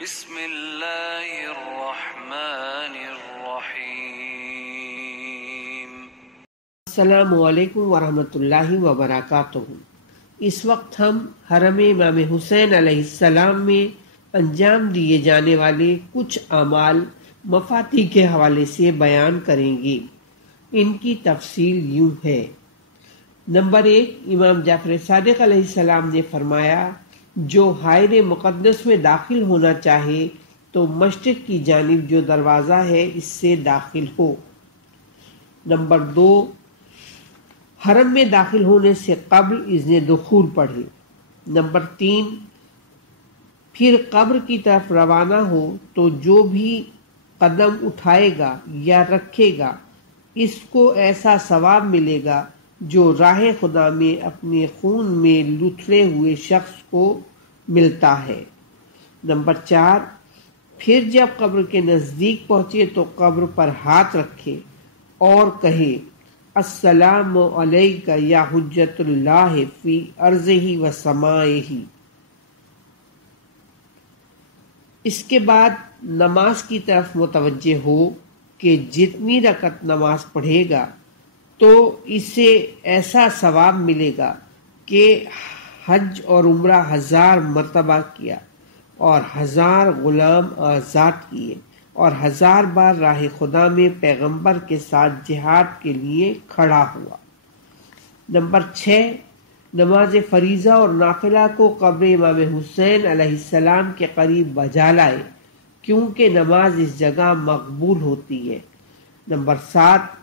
بسم اللہ الرحمن الرحیم۔ السلام علیکم ورحمۃ اللہ وبرکاتہ۔ اس وقت ہم حرم امام حسین علیہ السلام میں انجام دیے جانے والے کچھ اعمال مفاتیح کے حوالے سے بیان کریں گے۔ ان کی تفصیل یوں ہے۔ نمبر 1، امام جعفر صادق علیہ السلام نے فرمایا، جو حائر مقدس میں داخل ہونا چاہے تو مشرق کی جانب جو دروازہ ہے اس سے داخل ہو۔ نمبر 2، حرم میں داخل ہونے سے قبل اذن دخول پڑھے۔ نمبر 3، پھر قبر کی طرف روانہ ہو تو جو بھی قدم اٹھائے گا یا رکھے گا اس کو ایسا ثواب ملے گا جو راہ خدا میں اپنے خون میں لتھڑے ہوئے شخص کو ملتا ہے۔ نمبر 4، پھر جب قبر کے نزدیک پہنچے تو قبر پر ہاتھ رکھے اور کہے، السلام علیک یا حجت اللہ فی ارضہ و سمائہ۔ اس کے بعد نماز کی طرف متوجہ ہو کہ جتنی رکعت نماز پڑھے گا تو اسے ایسا ثواب ملے گا کہ حج اور عمرہ 1000 مرتبہ کیا اور 1000 غلام آزاد کیے اور 1000 بار راہ خدا میں پیغمبر کے ساتھ جہاد کے لیے کھڑا ہوا۔ نمبر 6، نماز فریضہ اور نافلہ کو قبر امام حسین علیہ السلام کے قریب بجا لائے کیونکہ نماز اس جگہ مقبول ہوتی ہے۔ نمبر 7،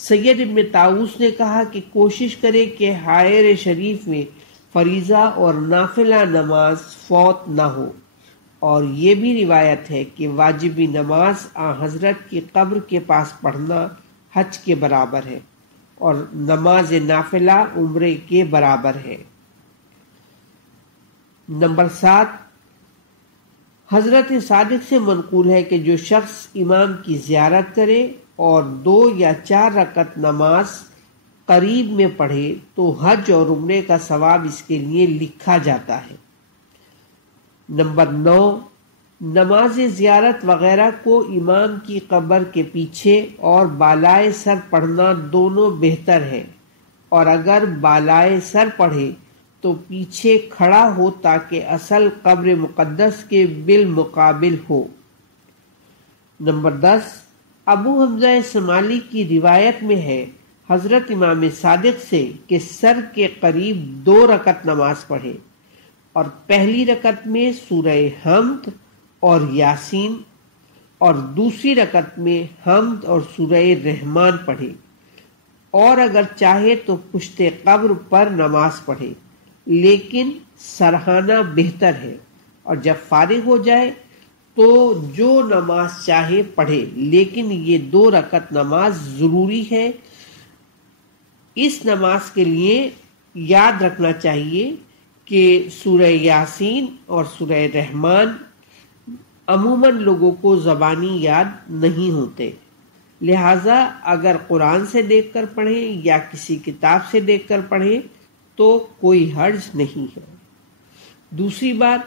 سید ابن طاؤس نے کہا کہ کوشش کرے کہ حائر شریف میں فریضہ اور نافلہ نماز فوت نہ ہو، اور یہ بھی روایت ہے کہ واجبی نماز حضرت کی قبر کے پاس پڑھنا حج کے برابر ہے اور نماز نافلہ عمرے کے برابر ہے۔ نمبر 7، حضرت صادق سے منقول ہے کہ جو شخص امام کی زیارت کرے اور 2 یا 4 رکعت نماز قریب میں پڑھے تو حج اور عمرے کا ثواب اس کے لیے لکھا جاتا ہے۔ نمبر 9، نماز زیارت وغیرہ کو امام کی قبر کے پیچھے اور بالائے سر پڑھنا دونوں بہتر ہے، اور اگر بالائے سر پڑھے تو پیچھے کھڑا ہو تاکہ اصل قبر مقدس کے بالمقابل ہو۔ نمبر 10، ابو حمزہ سمالی کی روایت میں ہے حضرت امام صادق سے کہ سر کے قریب 2 رکعت نماز پڑھے اور پہلی رکعت میں سورہ حمد اور یاسین اور دوسری رکعت میں حمد اور سورہ رحمان پڑھے، اور اگر چاہے تو پشت قبر پر نماز پڑھے، لیکن سرہانہ بہتر ہے، اور جب فارغ ہو جائے تو جو نماز چاہے پڑھے، لیکن یہ 2 رکعت نماز ضروری ہے۔ اس نماز کے لیے یاد رکھنا چاہیے کہ سورہ یاسین اور سورہ رحمان عموماً لوگوں کو زبانی یاد نہیں ہوتے، لہٰذا اگر قرآن سے دیکھ کر پڑھیں یا کسی کتاب سے دیکھ کر پڑھیں تو کوئی حرج نہیں ہے۔ دوسری بات،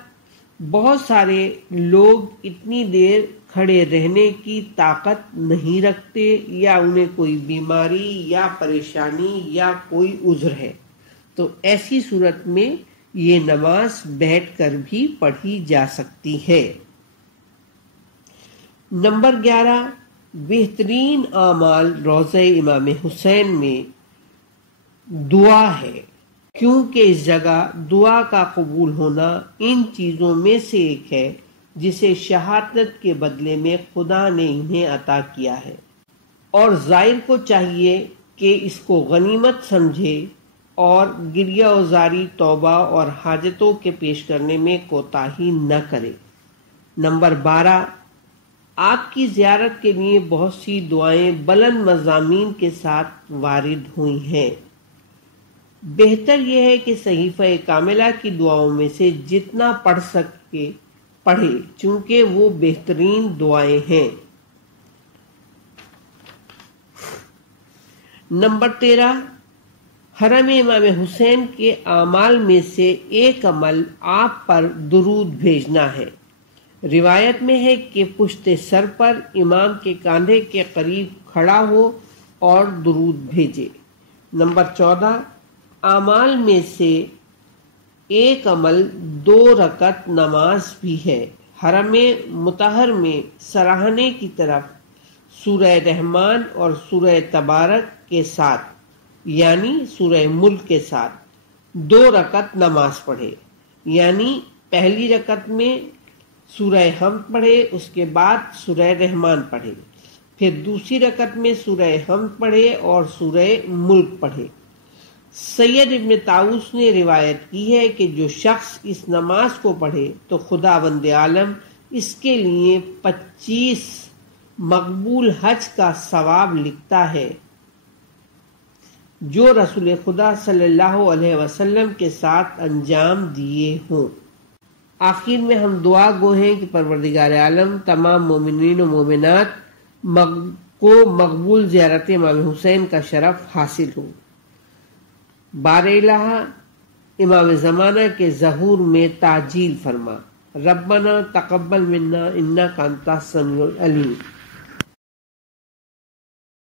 بہت سارے لوگ اتنی دیر کھڑے رہنے کی طاقت نہیں رکھتے، یا انہیں کوئی بیماری یا پریشانی یا کوئی عذر ہے، تو ایسی صورت میں یہ نماز بیٹھ کر بھی پڑھی جا سکتی ہے۔ نمبر 11، بہترین اعمال روضہ امام حسین میں دعا ہے، کیونکہ اس جگہ دعا کا قبول ہونا ان چیزوں میں سے ایک ہے جسے شہادت کے بدلے میں خدا نے انہیں عطا کیا ہے، اور زائر کو چاہیے کہ اس کو غنیمت سمجھے اور گریہ وزاری، توبہ اور حاجتوں کے پیش کرنے میں کوتاہی نہ کرے۔ نمبر 12، آپ کی زیارت کے لیے بہت سی دعائیں بلند مضامین کے ساتھ وارد ہوئی ہیں۔ بہتر یہ ہے کہ صحیفہ کاملہ کی دعاؤں میں سے جتنا پڑھ سکے پڑھے، چونکہ وہ بہترین دعائیں ہیں۔ نمبر 13، حرم امام حسین کے اعمال میں سے ایک عمل آپ پر درود بھیجنا ہے۔ روایت میں ہے کہ پشت سر پر امام کے کاندھے کے قریب کھڑا ہو اور درود بھیجے۔ نمبر 14، اعمال میں سے ایک عمل 2 رکعت نماز بھی ہے۔ حرم مطہر میں سراہنے کی طرف سورہ رحمان اور سورہ تبارک کے ساتھ یعنی سورہ ملک کے ساتھ 2 رکعت نماز پڑھے، یعنی پہلی رکعت میں سورہ حمد پڑھے، اس کے بعد سورہ رحمان پڑھے، پھر دوسری رکعت میں سورہ حمد پڑھے اور سورہ ملک پڑھے۔ سید ابن طاووس نے روایت کی ہے کہ جو شخص اس نماز کو پڑھے تو خداوند عالم اس کے لیے 25 مقبول حج کا ثواب لکھتا ہے جو رسول خدا صلی اللہ علیہ وسلم کے ساتھ انجام دیے ہوں۔ آخر میں ہم دعا گو ہیں کہ پروردگار عالم تمام مومنین و مومنات کو مقبول زیارت امام حسین کا شرف حاصل ہو۔ بار الہ امام زمانہ کے ظہور میں تعجیل فرما۔ ربنا تقبل منا انک انت السمیع العلیم۔